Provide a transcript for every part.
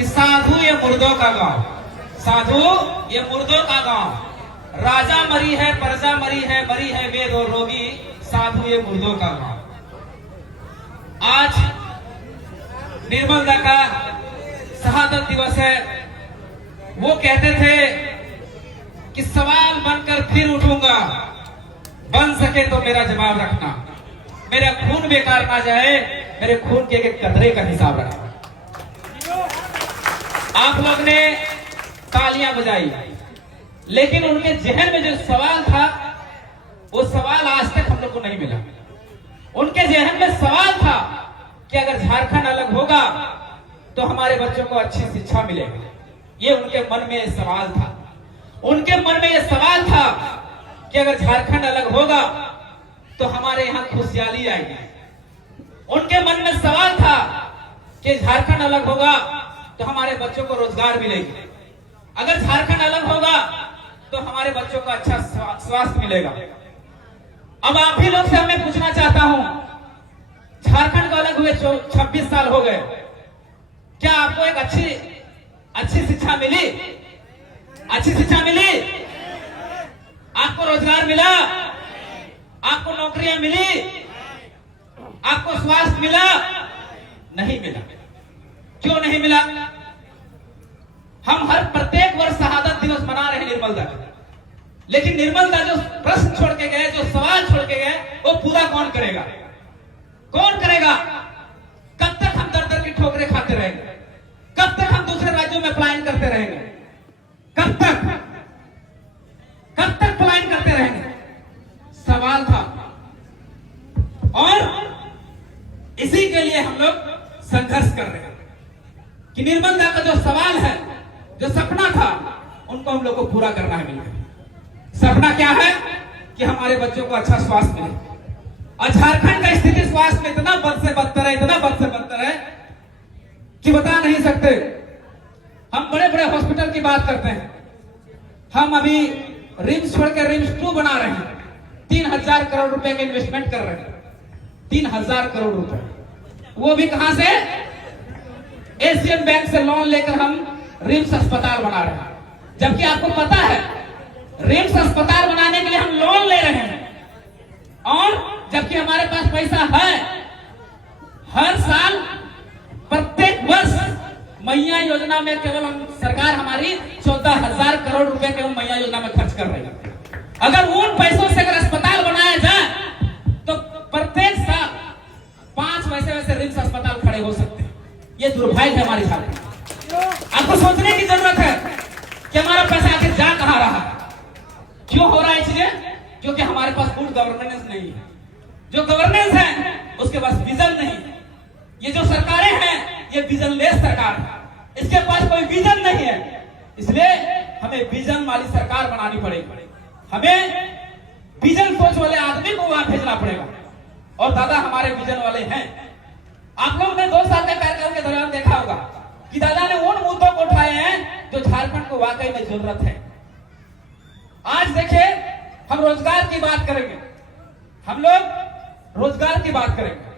कि साधु ये मुर्दों का गांव, साधु ये मुर्दों का गांव, राजा मरी है, प्रजा मरी है वेद और रोगी, साधु ये मुर्दों का गांव। आज निर्मल दा का शहादत दिवस है। वो कहते थे कि सवाल बनकर फिर उठूंगा, बन सके तो मेरा जवाब रखना, मेरा खून बेकार ना जाए, मेरे खून के एक कतरे का हिसाब रखना। आप लोग ने तालियां बजाई, लेकिन उनके जहन में जो सवाल था वो सवाल आज तक हम लोग को नहीं मिला। उनके जहन में सवाल था कि अगर झारखंड अलग होगा तो हमारे बच्चों को अच्छी शिक्षा मिलेगी। ये उनके मन में सवाल था। उनके मन में यह सवाल था कि अगर झारखंड अलग होगा तो हमारे यहाँ खुशहाली आएगी। उनके मन में सवाल था कि झारखंड अलग होगा तो हमारे बच्चों को रोजगार मिलेगी। अगर झारखंड अलग होगा तो हमारे बच्चों को अच्छा स्वास्थ्य मिलेगा। अब आप ही लोग से मैं पूछना चाहता हूं, झारखंड को अलग हुए 26 साल हो गए, क्या आपको एक अच्छी शिक्षा मिली? अच्छी शिक्षा मिली? आपको रोजगार मिला? आपको नौकरियां मिली? आपको स्वास्थ्य मिला? नहीं मिला। क्यों नहीं मिला? हम हर प्रत्येक वर्ष शहादत दिवस मना रहे हैं निर्मल दा, लेकिन निर्मल दा जो प्रश्न छोड़ के गए, जो सवाल छोड़ के गए, वो पूरा कौन करेगा? कौन करेगा? कब तक हम दर दर की ठोकरें खाते रहेंगे? कब तक हम दूसरे राज्यों में पलायन करते रहेंगे? कब तक पलायन करते रहेंगे? सवाल था। और इसी के लिए हम लोग संघर्ष कर रहे हैं कि निर्मल दा का जो सवाल है, जो सपना था, उनको हम लोग को पूरा करना है मिलकर। सपना क्या है? कि हमारे बच्चों को अच्छा स्वास्थ्य मिले। और झारखंड का स्थिति स्वास्थ्य में इतना बद से बदतर है, इतना बद से बदतर है कि बता नहीं सकते। हम बड़े बड़े हॉस्पिटल की बात करते हैं। हम अभी रिम्स छोड़ के रिम्स 2 बना रहे हैं। 3000 करोड़ रुपए का इन्वेस्टमेंट कर रहे हैं। 3000 करोड़ रुपए, वो भी कहां से? एशियन बैंक से लोन लेकर हम रिम्स अस्पताल बना रहे हैं। जबकि आपको पता है रिम्स अस्पताल बनाने के लिए हम लोन ले रहे हैं, और जबकि हमारे पास पैसा है। हर साल प्रत्येक वर्ष मैया योजना में केवल हम सरकार हमारी 14,000 करोड़ रुपए केवल मैया योजना में खर्च कर रही है। अगर उन पैसों से अगर अस्पताल बनाया जाए तो प्रत्येक साल 5 वैसे रिम्स अस्पताल खड़े हो सकते हैं। ये दुर्भाग्य है हमारी झारखंड। आपको सोचने की जरूरत है कि हमारा पैसा आखिर जा कहां रहा, क्यों हो रहा है चीजें? क्योंकि हमारे पास गुड गवर्नेंस नहीं है। जो गवर्नेंस है उसके पास विजन नहीं। ये जो सरकारें हैं ये विजनलेस सरकार है, इसके पास कोई विजन नहीं है। इसलिए हमें विजन वाली सरकार बनानी पड़ेगी। हमें विजन सोच वाले आदमी को वहां भेजना पड़ेगा, और दादा हमारे विजन वाले हैं। आप लोग ने 2 साल के कार्यकाल के दौरान देखा होगा कि दादा ने उन मुद्दों को उठाए हैं जो झारखंड को वाकई में जरूरत है। आज देखिए, हम रोजगार की बात करेंगे, हम लोग रोजगार की बात करेंगे।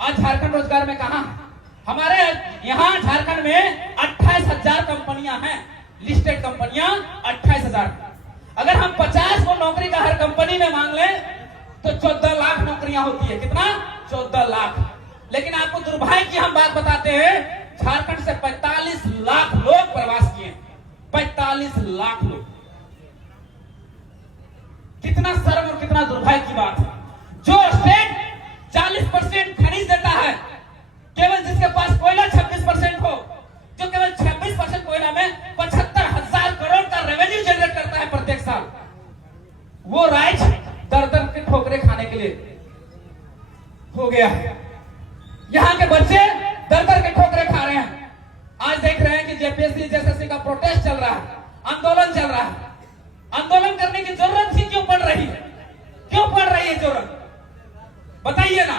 आज झारखंड रोजगार में कहां? हमारे यहां झारखंड में 28,000 कंपनियां हैं, लिस्टेड कंपनियां 28,000। अगर हम 50 को नौकरी का हर कंपनी में मांग लें तो 14 लाख नौकरियां होती है। कितना? 14 लाख। लेकिन आपको दुर्भाग्य की हम बात बताते हैं, झारखंड से 45 लाख लोग प्रवास किए। 45 लाख लोग। कितना शर्म और कितना दुर्भाग्य की बात है। जो स्टेट 40% खरीद देता है, केवल जिसके पास कोयला 26% हो, जो केवल 26% कोयला में 75,000 करोड़ का रेवेन्यू जनरेट करता है प्रत्येक साल, वो राज्य दर दर के ठोकरे खाने के लिए हो गया है। यहां के बच्चे दर दर के ठोकरे खा रहे हैं। आज देख रहे हैं कि जेपीएससी जेएसएससी का प्रोटेस्ट चल रहा है, आंदोलन चल रहा है। आंदोलन करने की जरूरत ही क्यों पड़ रही है? क्यों पड़ रही है जरूरत? बताइए ना।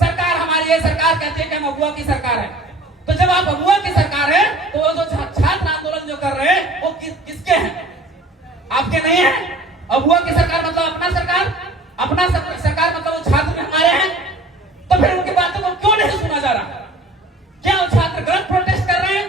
सरकार हमारी है, सरकार कहती है कि हम अगुआ की सरकार है। तो जब आप अगुआ की सरकार है तो वो जो छात्र आंदोलन जो कर रहे हैं वो किसके हैं? आपके नहीं है। अगुआ की सरकार मतलब अपना सरकार, अपना सरकार मतलब वो छात्र हमारे हैं। तो फिर उनकी बातों को क्यों नहीं सुना जा रहा? क्या वो छात्र गलत प्रोटेस्ट कर रहे हैं?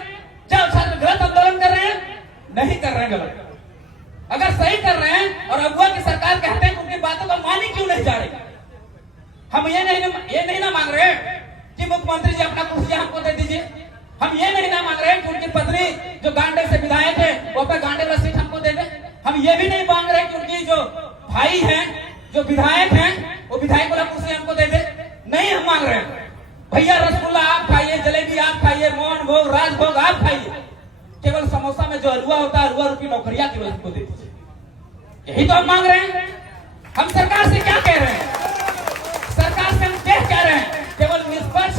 हम ये भी नहीं मांग रहे कि उनकी पत्नी जो गांडे से विधायक है वो अपना गांडे वाला सीट हमको दे दे। हम ये भी नहीं मांग रहे कि उनकी जो भाई हैं जो विधायक हैं वो विधायक वाला कुर्सी हमको दे दे। नहीं हम मांग रहे हैं भैया रसगुल्ला आप खाइए, जलेबी आप खाइए, मोहन भोग राजभोग आप खाइए, केवल समोसा में जो हलवा होता है हलवा रूपी नौकरियां केवल हमको दे दीजिए। यही तो हम मांग रहे हैं। हम सरकार से क्या कह रहे हैं? सरकार से हम क्या कह रहे हैं? केवल निष्पक्ष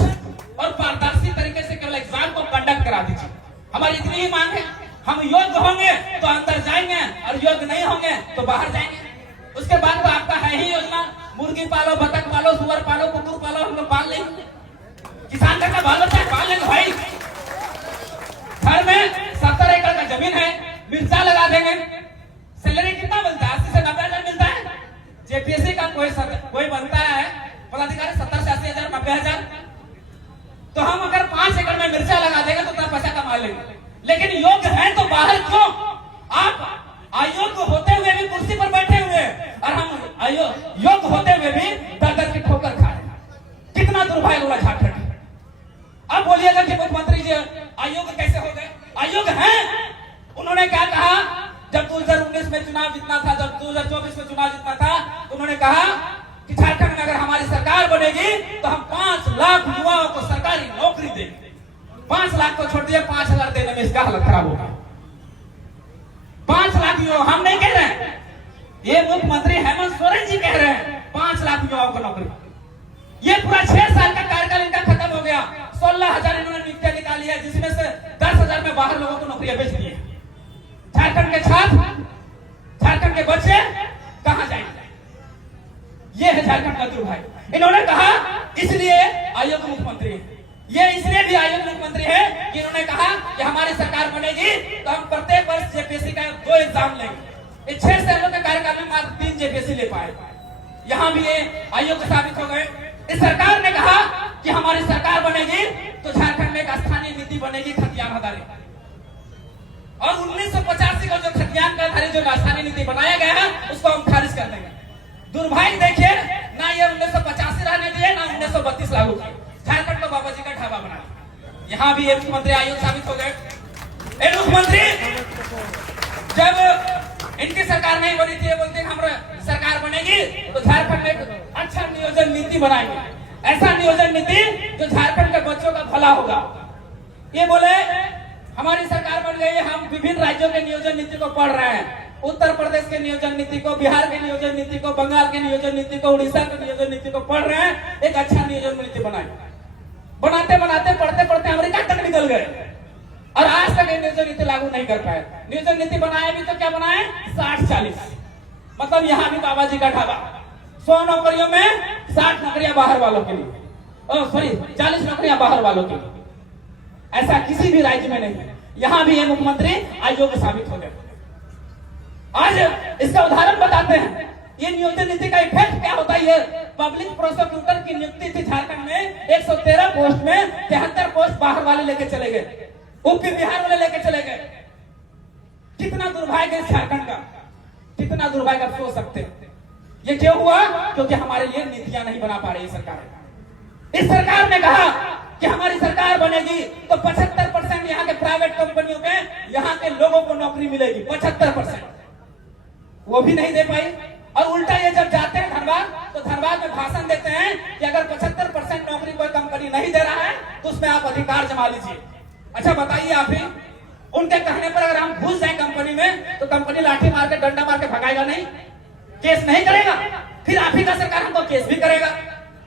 और पारदर्शी तरीके से केवल एग्जाम को कंडक्ट करा दीजिए। हमारी इतनी ही मांग है। हम योग्य होंगे तो अंदर जाएंगे और योग्य नहीं होंगे तो बाहर जाएंगे। उसके बाद तो आपका है ही योजना, मुर्गी पालो, बतख पालो, सुअर पालो, कुकुर पालो, हम लोग पाल लेंगे। किसान का बाल बच्चा पाल लेंगे भाई। घर में 70 एकड़ का जमीन है, मिर्चा लगा देंगे। सैलरी कितना मिलता है? 80 से 90 हजार मिलता है। जेपीएससी का कोई बनता है पदाधिकारी 70 से 80 हजार, 90 हजार। तो हम अगर 5 एकड़ में मिर्चा लगा देंगे तो उतना पैसा कमा लेंगे। लेकिन योग्य है तो बाहर क्यों? आप अयोग्य होते हुए भी कुर्सी पर बैठे हुए और हम योग्य होते हुए भी दर की ठोकर खा रहे। कितना दुर्भाग्य वाला झारखंड। अब बोलिएगा कि मुख्यमंत्री जी अयोग्य कैसे हो गए? अयोग्य हैं। उन्होंने क्या कहा जब 2019 में चुनाव जीतना था, जब 2024 में चुनाव जीतना था, तो उन्होंने कहा कि झारखंड में अगर हमारी सरकार बनेगी तो हम 5 लाख युवाओं को सरकारी नौकरी देंगे। 5 लाख को छोड़ दिए, 5,000 देने में इसका हालत खराब होगा। 5 लाख युवा हम नहीं कह रहे हैं, ये मुख्यमंत्री हेमंत सोरेन जी कह रहे हैं 5 लाख युवाओं को नौकरी। ये पूरा 6 साल का कार्यकाल इनका खत्म हो गया। 16,000 इन्होंने नियुक्तियां निकाली है, जिसमें से 10,000 में बाहर लोगों को नौकरियां बेच दी है। झारखंड के छात्र, झारखंड के बच्चे कहां जाएंगे? ये है झारखंड का दुर्भाग्य। इन्होंने कहा इसलिए अयोग्य मुख्यमंत्री है। ये इसलिए भी अयोग्य मुख्यमंत्री है कि इन्होंने कहा कि हमारी सरकार बनेगी तो हम प्रत्येक वर्ष जेपीएससी का 2 एग्जाम लेंगे। 6 सालों के कार्यकाल में मात्र 3 जेपीएससी ले पाए। यहां भी ये अयोग्य साबित हो गए। इस सरकार ने कहा कि हमारी सरकार बनेगी तो झारखंड में एक स्थानीय नीति बनेगी खतियान आधारित, और 1985 का जो खतियान का आधारित जो स्थानीय नीति बनाया गया है उसको हम खारिज कर देंगे। दुर्भाग्य देखिए, ना ये 1985 रहने दिए, ना 1932 लागू किए। झारखंड को बाबा जी का ढाबा बना दिया। यहाँ भी एक मुख्यमंत्री अयोग्य साबित हो गए। एक मुख्यमंत्री जब इनकी सरकार नहीं बनी थी, बोलते हैं हमारा सरकार बनेगी तो झारखंड में अच्छा नियोजन नीति बनाएंगे, ऐसा नियोजन नीति जो झारखंड के बच्चों का भला होगा। ये बोले हमारी सरकार बन गई, हम विभिन्न राज्यों के नियोजन नीति को पढ़ रहे हैं। उत्तर प्रदेश के नियोजन नीति को, बिहार के नियोजन नीति को, बंगाल के नियोजन नीति को, उड़ीसा के नियोजन नीति को पढ़ रहे हैं। एक अच्छा नियोजन नीति बनाए। बनाते बनाते पढ़ते पढ़ते अमेरिका तक निकल गए और आज तक नियोजन नीति लागू नहीं कर पाए। नियोजन नीति बनाए भी तो क्या बनाए? 60-40, मतलब यहाँ भी बाबा जी का ढाबा। 100 नौकरियों में 60 नौकरियां बाहर वालों के लिए, सॉरी 40 नौकरियां बाहर वालों के लिए। ऐसा किसी भी राज्य में नहीं है। यहाँ भी ये मुख्यमंत्री अयोग्य साबित हो गए। आज इसका उदाहरण बताते हैं। ये नियोजन नीति का इफेक्ट क्या होता है? ये पब्लिक प्रोसिक्यूटर की नियुक्ति थी झारखंड में, 113 पोस्ट में 73 पोस्ट बाहर वाले लेके चले गए, यूपी बिहार वाले लेके चले गए। कितना दुर्भाग्य है झारखंड का, कितना दुर्भाग्य आप सोच सकते हैं। ये क्यों हुआ? क्योंकि हमारे लिए नीतियां नहीं बना पा रही सरकार। इस सरकार ने कहा कि हमारी सरकार बनेगी तो 75% यहाँ के प्राइवेट कंपनियों के, यहाँ के लोगों को नौकरी मिलेगी। 75% वो भी नहीं दे पाई। और उल्टा ये जब जाते हैं धनबाद, तो धनबाद में भाषण देते हैं कि अगर 75% नौकरी कोई कंपनी नहीं दे रहा है तो उसमें आप अधिकार जमा लीजिए। अच्छा बताइए आप ही, उनके कहने पर अगर हम घुस जाए कंपनी में तो कंपनी लाठी मार के, डंडा मार के भगाएगा नहीं, केस नहीं करेगा, फिर आप ही का सरकार हमको केस भी करेगा।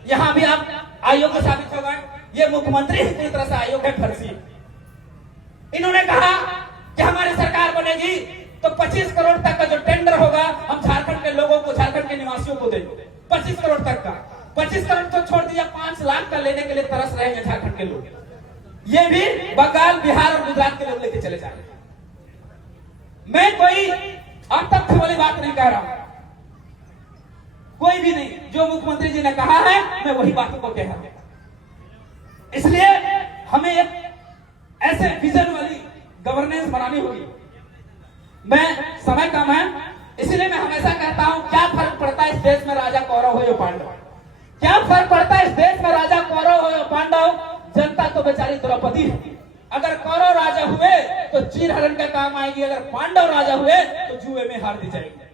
यहाँ भी आप अयोग्य साबित हो गए। ये मुख्यमंत्री पूरी तरह से अयोग्य फर्जी। इन्होंने कहा कि हमारी सरकार बनेगी तो 25 करोड़ तक का जो टेंडर होगा हम झारखंड के लोगों को, झारखंड के निवासियों को देंगे। 25 करोड़ तक का। 25 करोड़ तो छोड़ दिया, 5 लाख का लेने के लिए तरस रहे हैं झारखंड के लोग। ये भी बंगाल, बिहार और गुजरात के लोग लेके चले जा रहे हैं। मैं कोई अतथ्य वाली बात नहीं कह रहा हूं, कोई भी नहीं। जो मुख्यमंत्री जी ने कहा है मैं वही बातों को कह रहा हूं। इसलिए हमें एक ऐसे विजन वाली गवर्नेंस बनानी होगी। मैं समय कम है इसलिए मैं हमेशा कहता हूं, क्या फर्क पड़ता है इस देश में राजा कौरव हो या पांडव? क्या फर्क पड़ता है इस देश में राजा कौरव हो या पांडव? जनता तो बेचारी द्रौपदी है। अगर कौरव राजा हुए तो चीर हरण का काम आएगी, अगर पांडव राजा हुए तो जुए में हार दी जाएगी।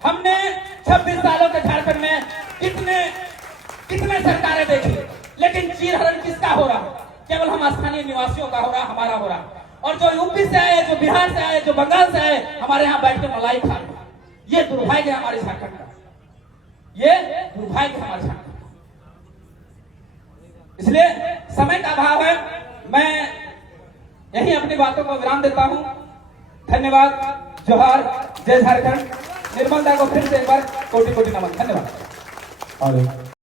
हमने 26 सालों के झारखंड में कितने सरकारें देखी, लेकिन चीर हरण किसका हो रहा? केवल हम स्थानीय निवासियों का हो रहा, हमारा हो रहा। और जो यूपी से आए, जो बिहार से आए, जो बंगाल से आए, हमारे यहाँ बैठ के मलाई खा रहे। ये दुर्भाग्य है हमारे झारखंड का, ये दुर्भाग्य है हमारे झारखंड। इसलिए समय का अभाव है, मैं यही अपनी बातों को विराम देता हूं। धन्यवाद, जोहार, जय झारखंड। निर्मल दा को फिर से एक बार कोटि कोटि नमन। धन्यवाद।